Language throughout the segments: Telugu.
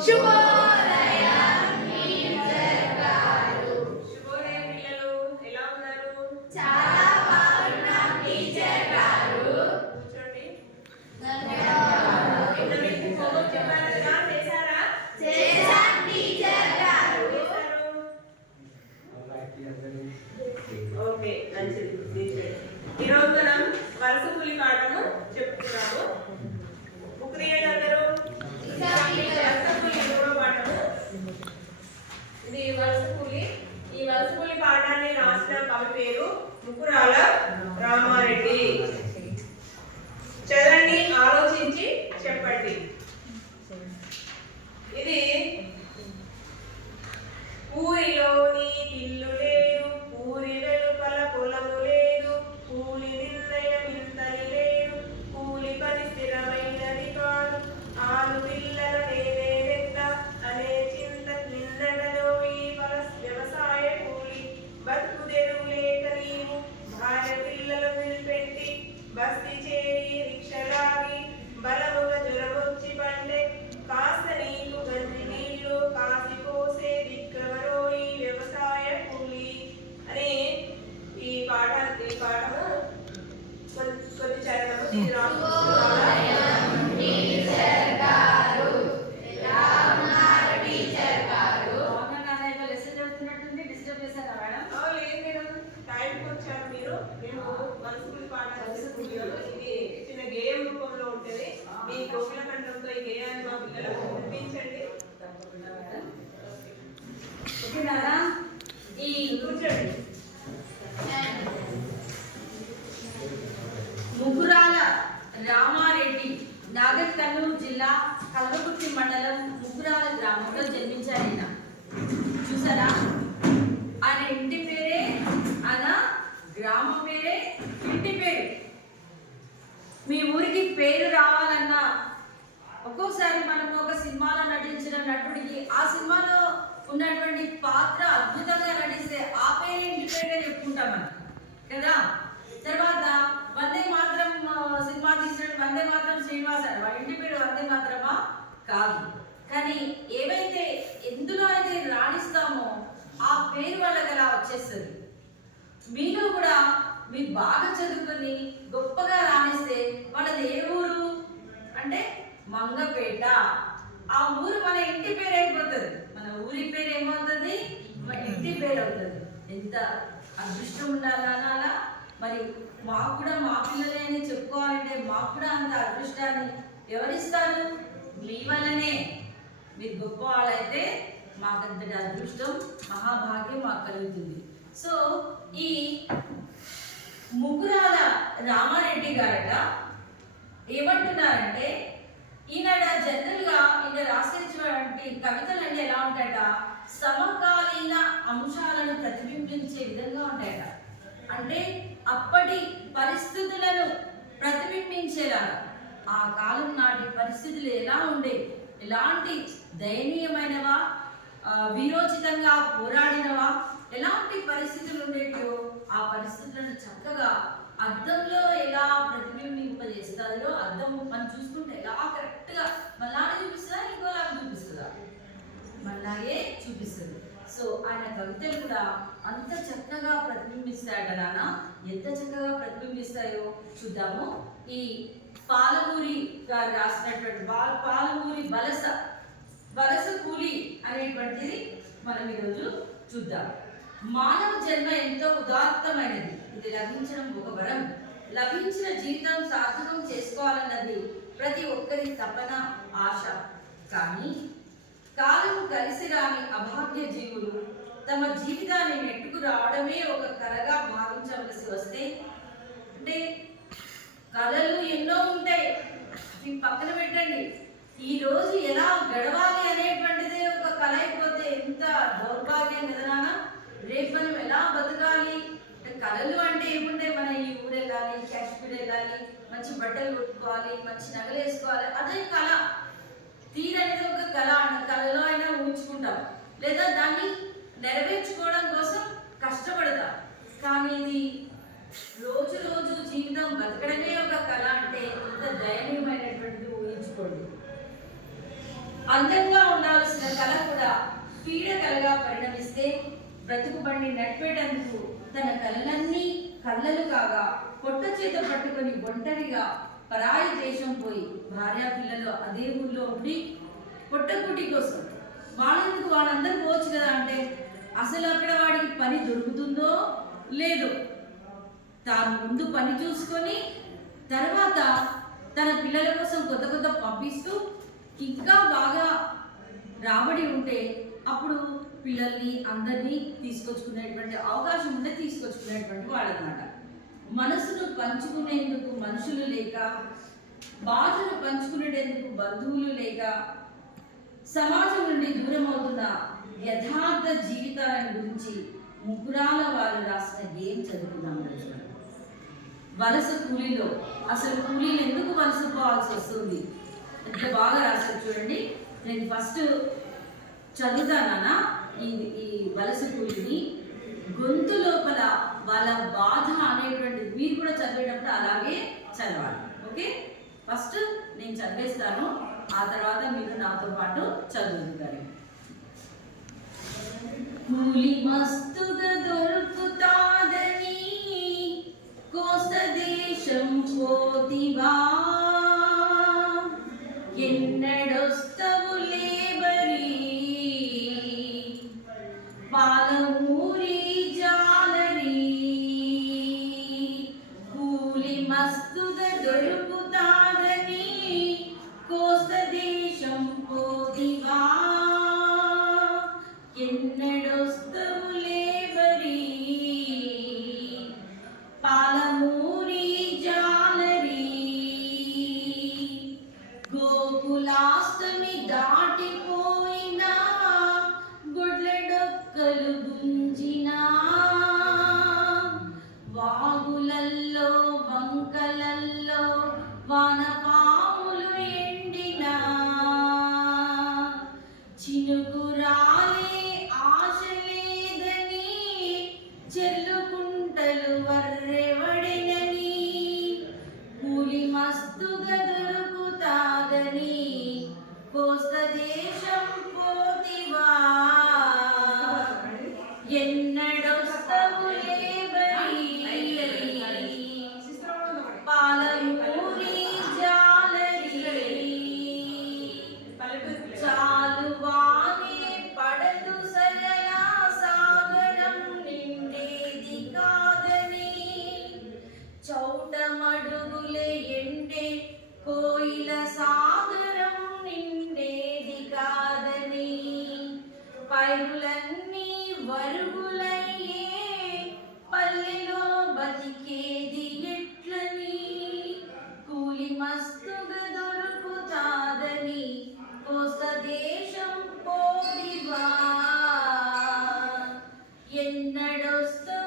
슈퍼! టైంకి వచ్చారు మీరు. మేము మనసుకుని పాట చేసుకుంటున్నాము ఇది చిన్న గేయం రూపంలో ఉంటుంది. మీ గోకుల కంఠంతో ఈ గేయాన్ని మా పిల్లలకు వినిపించండి. ఈ కూర్చోండి. ముగ్గురాల రామారెడ్డి నాగర్ కర్నూలు జిల్లా కల్వకుర్తి మండలం ముగ్గురాల గ్రామంలో జన్మించారు ఆయన చూసారా? ఆయన గ్రామం పేరే ఇంటి పేరు. మీ ఊరికి పేరు రావాలన్నా ఒక్కోసారి మనము ఒక సినిమాలో నటించిన నటుడికి ఆ సినిమాలో ఉన్నటువంటి పాత్ర అద్భుతంగా నటిస్తే ఆ పేరే ఇంటి పేరుగా చెప్పుకుంటాం మనం. కదా? తర్వాత వందే మాత్రం సినిమా తీసిన వందే మాత్రం శ్రీనివాస్ వాళ్ళ ఇంటి పేరు వందే మాత్రమా? కాదు. కానీ ఏవైతే ఎందులో అయితే రాణిస్తామో ఆ పేరు వాళ్ళకి అలా వచ్చేస్తుంది. మీలో కూడా మీరు బాగా చదువుకొని గొప్పగా రాణిస్తే వాళ్ళది ఏ ఊరు? అంటే మంగపేట. ఆ ఊరు మన ఇంటి పేరు అయిపోతుంది. మన ఊరి పేరు ఏమవుతుంది? మన ఇంటి పేరు అవుతుంది. ఎంత అదృష్టం ఉండాలి మరి మాకు కూడా మా పిల్లలే అని చెప్పుకోవాలంటే మాకు కూడా అంత అదృష్టాన్ని ఎవరిస్తారు? మీ వల్లనే. మీరు గొప్ప వాళ్ళైతే మాకంతటి అదృష్టం మహాభాగ్యం మాకు కలుగుతుంది. సో ఈ ముగ్గురాల రామారెడ్డి గారట. ఏమంటున్నారంటే ఈనాడ జనరల్గా ఈయన రాసేటువంటి కవితలు అంటే ఎలా ఉంటాయట? సమకాలీన అంశాలను ప్రతిబింబించే విధంగా ఉంటాయట. అంటే అప్పటి పరిస్థితులను ప్రతిబింబించేలాగా. ఆ కాలం నాటి పరిస్థితులు ఎలా ఉండే? ఎలాంటి దయనీయమైనవా? విరోచితంగా వీరోచితంగా పోరాడినవా? ఎలాంటి పరిస్థితులు ఉండేటో ఆ పరిస్థితులను చక్కగా అద్దంలో ఎలా ప్రతిబింబింపజేస్తుందో అద్దం మనం చూసుకుంటే ఎలా కరెక్ట్గా మళ్ళానే చూపిస్తుందా ఇంకోలాగా చూపిస్తుందా? మళ్ళాగే చూపిస్తుంది. సో ఆయన కవితలు కూడా అంత చక్కగా ప్రతిబింబిస్తాయట నాన్న. ఎంత చక్కగా ప్రతిబింబిస్తాయో చూద్దాము. ఈ పాలమూరి గారు రాసినటువంటి పా- పాలమూరి బలస వలస కూలి అనేటువంటిది మనం ఈరోజు చూద్దాం మానవ జన్మ ఎంతో ఉదాత్తమైనది. ఇది లభించడం ఒక వరం. లభించిన జీవితం సార్థకం చేసుకోవాలన్నది ప్రతి ఒక్కరి తపన ఆశ. కానీ కాలం కలిసి రాని అభాగ్య జీవులు తమ జీవితాన్ని నెట్టుకు రావడమే ఒక కలగా భావించవలసి వస్తే అంటే కళలు ఎన్నో ఉంటాయి. పక్కన పెట్టండి. ఈ రోజు ఎలా గడవాలి అనేటువంటిదే ఒక కళ అయిపోతే ఎంత దౌర్భాగ్యం కదా నాన్న? రేపు మనం ఎలా బతకాలి? కళలు అంటే ఏముంటాయి? మన ఈ ఊరు వెళ్ళాలి కాశ్మీర్ వెళ్ళాలి మంచి బట్టలు కొట్టుకోవాలి మంచి నగలు వేసుకోవాలి. అదే కళ. తీరనేది ఒక కళ అంట కళలో అయినా ఊహించుకుంటాం. లేదా దాన్ని నెరవేర్చుకోవడం కోసం కష్టపడతాం. కానీ ఇది రోజు రోజు జీవితం బతకడమే ఒక కళ అంటే ఎంత దయనీయమైనటువంటిది ఊహించుకోండి. అందంగా ఉండాల్సిన కళ కూడా పీడ కళగా పరిణమిస్తే బ్రతుకు బండి నడిపేటందుకు తన కళ్ళన్నీ కళ్ళలు కాగా పొట్ట చేత పట్టుకొని ఒంటరిగా పరాయి దేశం పోయి భార్య పిల్లలు అదే ఊళ్ళో ఉండి పొట్టకుటి కోసం వాళ్ళందుకు వాళ్ళందరూ పోవచ్చు కదా అంటే అసలు అక్కడ వాడికి పని దొరుకుతుందో లేదో తాను ముందు పని చూసుకొని తర్వాత తన పిల్లల కోసం కొత్త కొత్త పంపిస్తూ ఇంకా బాగా రాబడి ఉంటే అప్పుడు పిల్లల్ని అందరినీ తీసుకొచ్చుకునేటువంటి అవకాశం ఉంటే తీసుకొచ్చుకునేటువంటి వాడనమాట మనసును పంచుకునేందుకు మనుషులు లేక బాధను పంచుకునేందుకు బంధువులు లేక సమాజం నుండి దూరం అవుతున్న యథార్థ జీవితాలను గురించి ముగ్గురాల వారు రాసిన గేమ్ చదువుకుందాం వలస కూలీలో అసలు కూలీలు ఎందుకు వలస పోవాల్సి వస్తుంది? ఎంత బాగా రాశారు చూడండి. నేను ఫస్ట్ చదువుతానా ఈ ఈ వలస కూలిని గొంతు లోపల వాళ్ళ బాధ అనేటువంటి మీరు కూడా చదివేటప్పుడు అలాగే చదవాలి. ఓకే? ఫస్ట్ నేను చదివేస్తాను ఆ తర్వాత మీరు నాతో పాటు చదువుతారు. కూలి మస్తుగా దొరుకుతాదని కోస్త దేశం పోతివా పులి మస్తుగా దొరుకుతాదని కోస్త దేశం ఎన్నడొస్తవు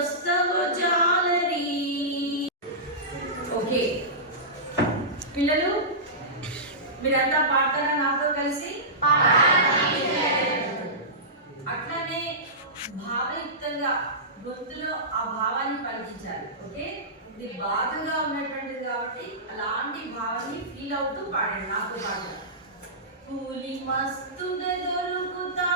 వస్తవు పిల్లలు మీరంతా పాడతారా నాతో కలిసి? అట్లానే భావయుక్తంగా గొంతులో ఆ భావాన్ని పండించాలి ఓకే? ఇది బాధగా ఉన్నటువంటిది కాబట్టి అలాంటి భావాన్ని ఫీల్ అవుతూ పాడండి నాతో పాడాలి కూలి మస్తుగా దొరుకుతా